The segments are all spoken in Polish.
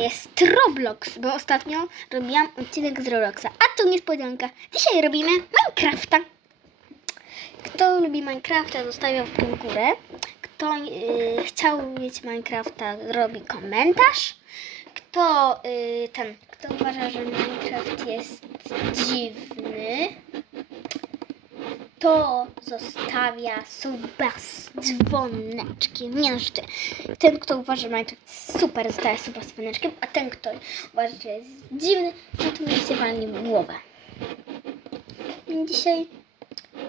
Jest Roblox, bo ostatnio robiłam odcinek z Robloxa. A tu niespodzianka. Dzisiaj robimy Minecrafta. Kto lubi Minecrafta, zostawia w górę. Kto yy, chciał mieć Minecrafta, robi komentarz. Kto yy, ten, kto uważa, że Minecraft jest dziwny, to zostawia suba z dzwoneczkiem. Nie no. Ten, kto uważa, że Minecraft jest super, zostawia suba z dzwoneczkiem, a ten, kto uważa, że jest dziwny, no to mi się walnie w głowę. Dzisiaj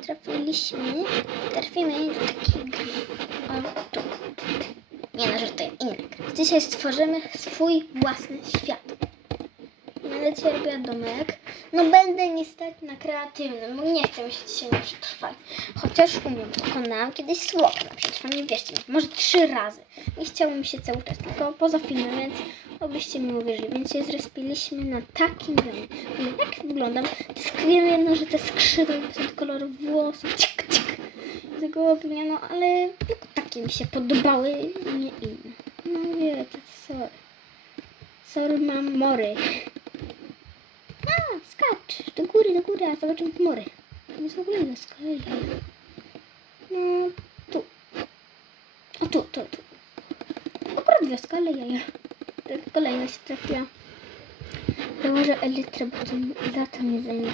trafiliśmy, trafimy do takiej gry. O, tu. Nie no, że to inny. Dzisiaj stworzymy swój własny świat. Dzisiaj robiła domek. No będę nie stać na kreatywnym, bo nie chcę mi się dzisiaj na przetrwanie. Chociaż umiem, pokonałam kiedyś słok na przetrwanie, wierzcie mi, może trzy razy. Nie chciało mi się cały czas, tylko poza filmem, więc obyście mi uwierzyli. Więc się zrespiliśmy na takim. Mówię, Jak wyglądam? Jest jedno, że te skrzydła i ten kolor włosów, cik, cik. Tego ognia, no ale tylko takie mi się podobały, nie inne. No wiecie, sorry. Sorry, mam mory. A! Do góry, do góry, a zobaczymy chmury. To jest w ogóle na skale. No, tu. O, tu, tu, tu. Akurat wioska, ale jaja. Tak kolejna się trafiła. Założę elytrę, bo to lata mnie zajmie.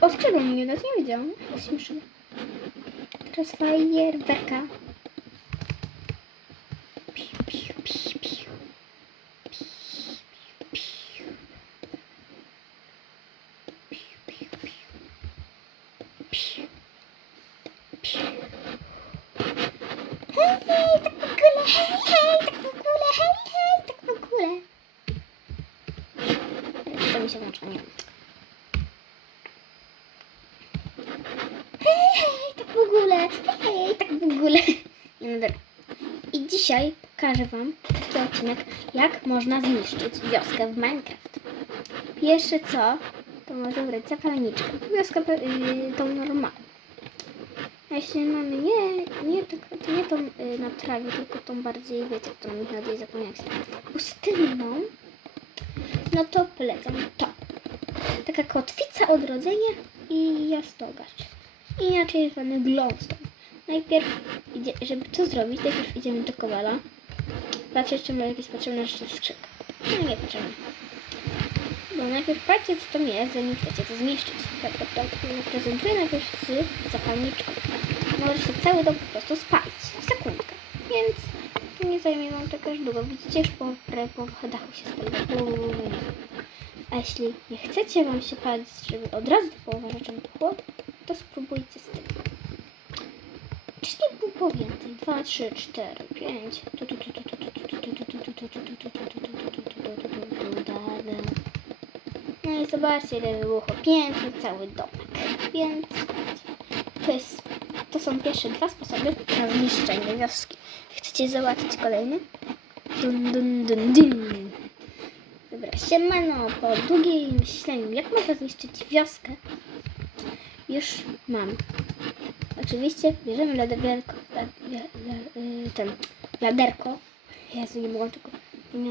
O, skrzydło mnie dać, nie wiedziałam. Śmieszne. Teraz fajerwerka. Piu, piu, piu, piu. Hej, hej, tak w ogóle, hej, hej, tak w ogóle, hej, hej, tak w ogóle. To mi się włącza. Hej, tak w ogóle, hej, tak w ogóle. No dobra. I dzisiaj pokażę Wam taki odcinek, jak można zniszczyć wioskę w Minecraft. Pierwsze co, to może brać zapalniczkę. Wioskę yy, tą normalną. A jeśli mamy nie, nie, to nie tą y, na trawie, tylko tą bardziej, wiecie, którą mi nadzieję zapomniałem się. No to polecam to. Taka kotwica odrodzenia i jasnogacz. Inaczej zwany glowstone. Najpierw, idzie, żeby to zrobić, najpierw idziemy do kowala. Patrzeć, czy ma jakieś potrzebne rzeczy w skrzynkach. No nie potrzebne. Bo najpierw patrzcie, co tam jest, zanim chcecie to zniszczyć. Tak, tak. Prezentuję najpierw z zapalniczką. Może się cały dom po prostu spalić. Sekundkę. Więc nie zajmie wam tak aż długo. Widzicie, już po, po dachu się spaliło. A jeśli nie chcecie wam się palić, żeby od razu połowa rzeczy wybuchło, to spróbujcie z tym. Czyż nie było więcej? 2, 3, 4, 5. No i zobaczcie, ile wybuchło. Piękny cały domek. Więc to, jest, to są pierwsze dwa sposoby na zniszczenie wioski. Chcecie zobaczyć kolejny? Dun, dun, dun, dun. Dobra, siemano, po długim myśleniu, jak można zniszczyć wioskę, już mam. Oczywiście bierzemy laderko, la, la, la, y, ten, laderko, Jezu, nie mogłam tylko, nie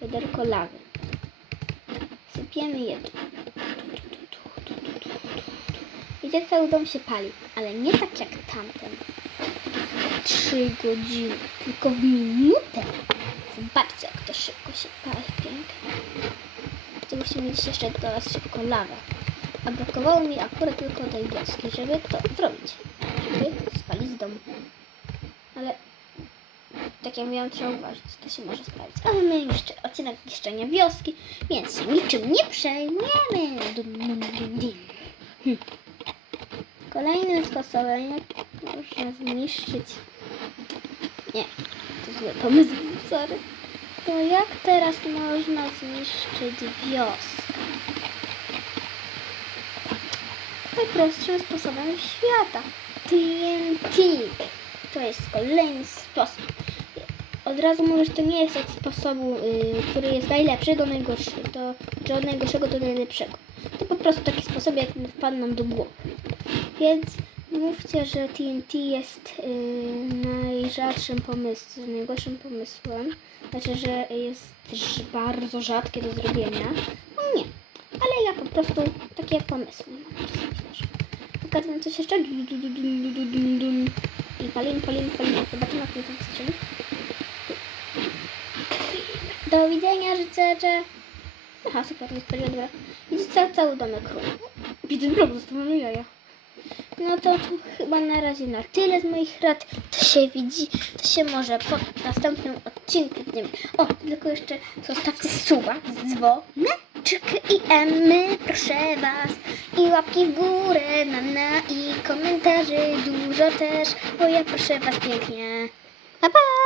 laderko lawy. Sypiemy je tu. Widzicie, cały dom się pali, ale nie tak jak tamten. Trzy godziny, tylko w minutę. Zobaczcie, jak to szybko się pali, pięknie. Gdzie musimy mieć jeszcze teraz szybko lawę. A brakowało mi akurat tylko tej wioski, żeby to zrobić. Żeby spalić dom. Ale tak jak mówiłam, trzeba uważać, to się może spalić. Ale my jeszcze odcinek niszczenia wioski, więc się niczym nie przejmujemy. Dun. Kolejnym sposobem, jak można zniszczyć... Nie, to zły pomysł, sorry. To jak teraz można zniszczyć wioskę? Najprostszym sposobem świata. TNT. To jest kolejny sposób. Od razu mówię, że to nie jest od sposobu, y, który jest najlepszy do najgorszego, do, czy od najgorszego do najlepszego. To po prostu taki sposób, jak wpadł nam do głowy. Więc Mówcie, że TNT jest y, najrzadszym pomysłem, najgorszym pomysłem. Znaczy, że jest bardzo rzadkie do zrobienia. No nie, ale ja po prostu takie pomysły mam. Wam coś jeszcze. I palin, palin, palin. Zobaczymy, jak mnie to wystrzeli. Do widzenia, życzę. Aha, super, wyspaliłem, dobra. Widzicie, cały, domek. Widzę, drogo, zostawiamy jaja. No to tu chyba na razie na tyle z moich rad. To się widzi, to się może po następnym odcinku widzimy. O, tylko jeszcze zostawcie suba, dzwoneczek i emy, proszę was. I łapki w górę, na na i komentarzy dużo też, bo ja proszę was pięknie. Pa, pa!